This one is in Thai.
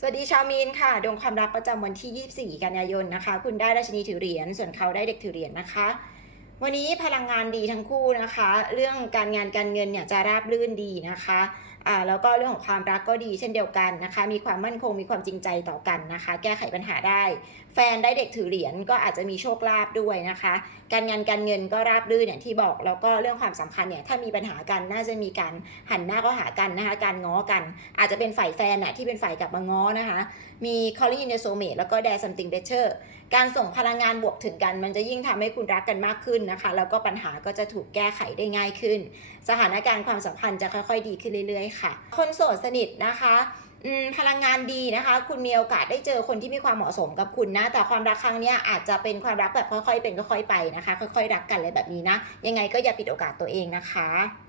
สวัสดีชาวมีนค่ะ ดวงความรักประจำวันที่ 24 กันยายนนะคะ คุณได้ราชินีถือเหรียญ ส่วนเขาได้เด็กถือเหรียญนะคะ วันนี้พลังงานดีทั้งคู่นะคะ เรื่องการงานการเงินเนี่ยจะราบรื่นดีนะคะอ่าแล้วก็เรื่องของความรักก็ดีเช่นเดียวกันนะคะ มีความมั่นคงมีความจริงใจต่อกันนะคะ แก้ไขปัญหาได้ แฟนได้เด็กถือเหรียญก็อาจจะมีโชคลาภด้วยนะคะ การงานการเงินก็ราบรื่นอย่างที่บอก แล้วก็เรื่องความสัมพันธ์เนี่ยถ้ามีปัญหากันน่าจะมีการหันหน้าก็หากันนะคะ การง้อกัน อาจจะเป็นฝ่ายแฟนน่ะที่เป็นฝ่ายกลับมาง้อนะคะ มี calling in the soulmate แล้วก็ dare something better การส่งพลังงานบวกถึงกัน มันจะยิ่งทำให้คุณรักกันมากขึ้นนะคะ แล้วก็ปัญหาก็จะถูกแก้ไขได้ง่ายขึ้น สถานการณ์ความสัมพันธ์จะค่อย ๆ ดีขึ้นเรื่อย ๆ ค่ะ คนโสดสนิทนะคะพลังงานดีนะคะ คุณมีโอกาสได้เจอคนที่มีความเหมาะสมกับคุณนะ แต่ความรักครั้งนี้อาจจะเป็นความรักแบบค่อยๆเป็นค่อยๆไปนะคะ ค่อยๆรักกันอะไรแบบนี้นะ ยังไงก็อย่าปิดโอกาสตัวเองนะคะ